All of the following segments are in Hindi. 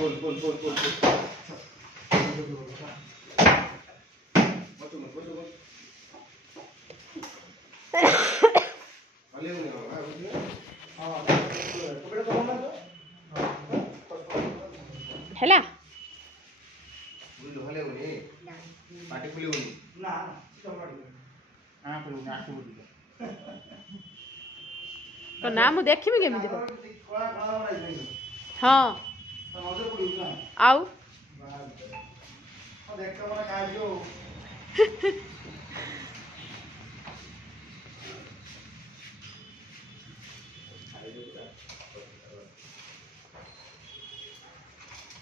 बोल बोल बोल बोल ହେଲା पार्टी खुली होनी ना तो ना मु देखिबि केमिति हाँ आउ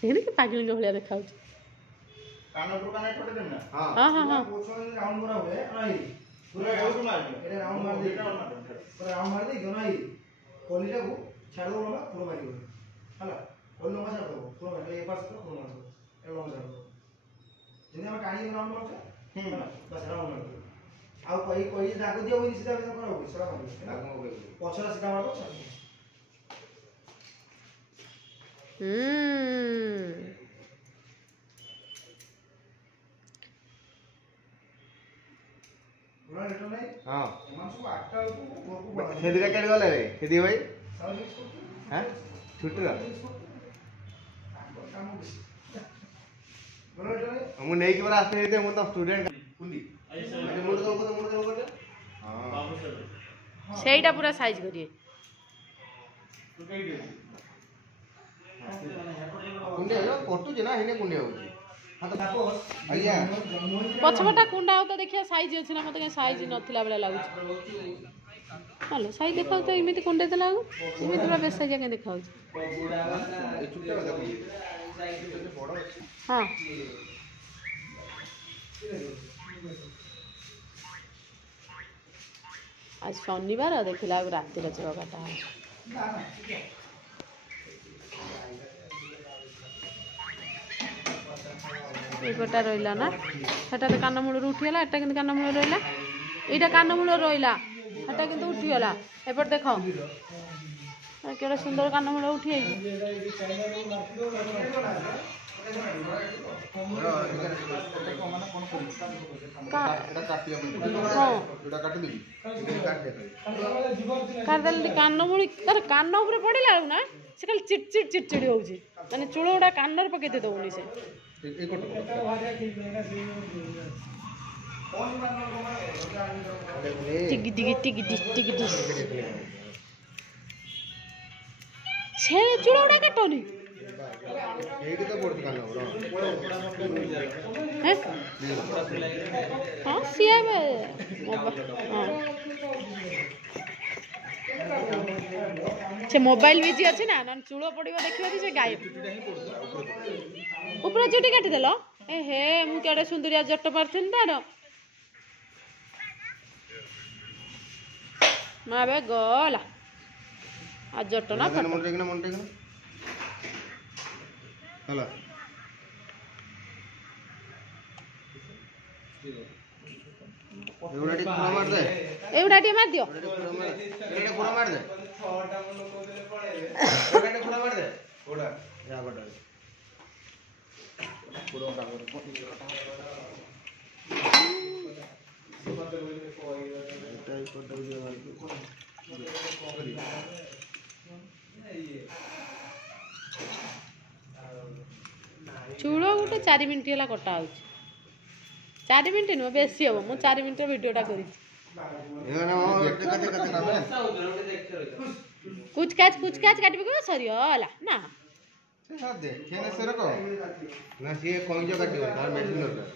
देखि कि पागल के भलिया देखा होची कान पर कान छोटे देम ना हां हां हां पोछो राउंड करा हुए नहीं पूरा राउंड मार दे एरे राउंड मार दे पूरा राउंड मार दे क्यों नहीं कोलीटा को छाड़ दो ना पूरा मारी हला कोली लंबा छाड़ दो पूरा मार ए पास तो पूरा मार दो ए लंबा छाड़ दो जिने हम टाणी राउंड मारते हला बस राउंड मार दो आ कोई दाग दियो होई सीधा करा होई सारा मार दो दाग हो गई पछरा सीधा मार दो हां सेदी का केड गले रे सेदी भाई हैं छुट्टी रा मु नै कि बरा आस्ते हेते मु तो स्टूडेंट कुंदी मुंड तो हां सेईटा पूरा साइज करिए कुंडे हो कोटु जे ना हिने कुंडे हो हां तो आज्ञा पछपटा कुंडा हो तो देखिया साइज अछि ना मते साइज नथिला बेला लागु हेलो साइज देखाउ तो इमिति कुंडे देला लागु इमिति पूरा बेस साइज के देखाउ हां आज शनिवार देखिला राति रे चरकाटा एटा रहिला ना सेटा तो कानमूल उठिगला एटा किंतु कानमूल रहिला एटा कानमूल रहिला सेटा किंतु उठिगला एपट देखो केड़ा सुंदर कानमूल उठी आइ कानमूल तार कान उपरे पड़िला ना से खाली चिटचिट चिटचिट होउची माने चूळोडा कानर पकेते दउनी से टिकी टिकी टिकी टिकी से चूड़ोडा काटोनी एडी तो पड़ती कान हैं हां सिया हां से मोबाइल बिजी अछि ना न चूड़ो पड़िबा देखिबा से गायब ऊपर चुटी काटी देलो ए हे मु केडे सुंदरिया जट्ट पारथिन तार मा बे गला आ जट्ट ना मोंटे के हला एवडाटी खुरा मार दे एवडाटी मार दियो एवडाटी खुरा मार दे छोटा मन कोदले पड़े एवडाटी खुरा मार दे ओडा या बडा पूरा डागर चूड़ गोटे 4 मिनट है कटा हो 4 मिनट नुह बेसी हम मु 4 मिनट वीडियोटा कर कुछ काच काटबे को सरी होला ना देखे ना सर को ना सी कहीं जो काटियो तार मेडिसिन दरकार